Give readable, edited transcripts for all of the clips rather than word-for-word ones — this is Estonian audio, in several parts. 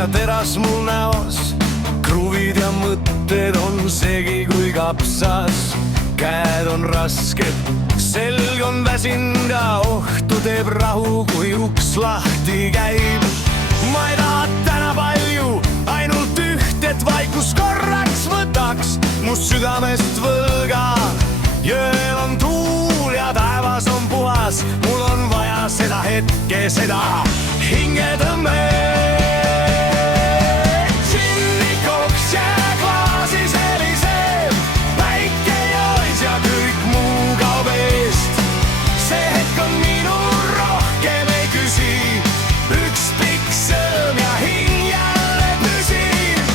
ja teras mul näos. Kruvid ja mõtted on segi kui kapsas. Käed on rasked, selg on väsinud ja ohtu teeb rahu, kui uks lahti käib. Ma ei taha täna palju, ainult üht, et vaikus korraks võtaks mu südamest võlga. Jõel on tuul ja taevas on puhas, mul on vaja seda hetke, seda hingetõmme. Džinnikoks ja klaasis heliseb, päike joois ja kõik muu kaob eest. See hetk on minul, rohkem ei küsi, üks pikk sõõm ja hing jälle püsib.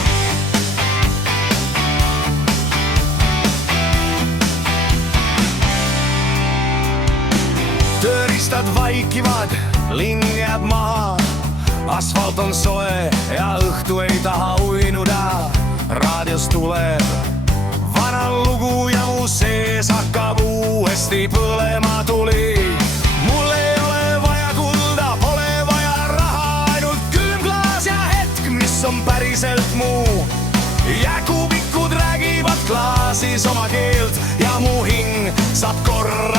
Tööriistad vaikivad, linn jääb maha. Asfalt on soe ja õhtu ei taha uinuda. Raadios tuleb vana lugu ja mu sees hakkab uuesti põlema tuli. Mul ei ole vaja kulda, pole vaja raha, ainult külm klaas ja hetk, mis on päriselt muu. Jäkupikud räägivad klaasis oma keelt ja mu hing saab korra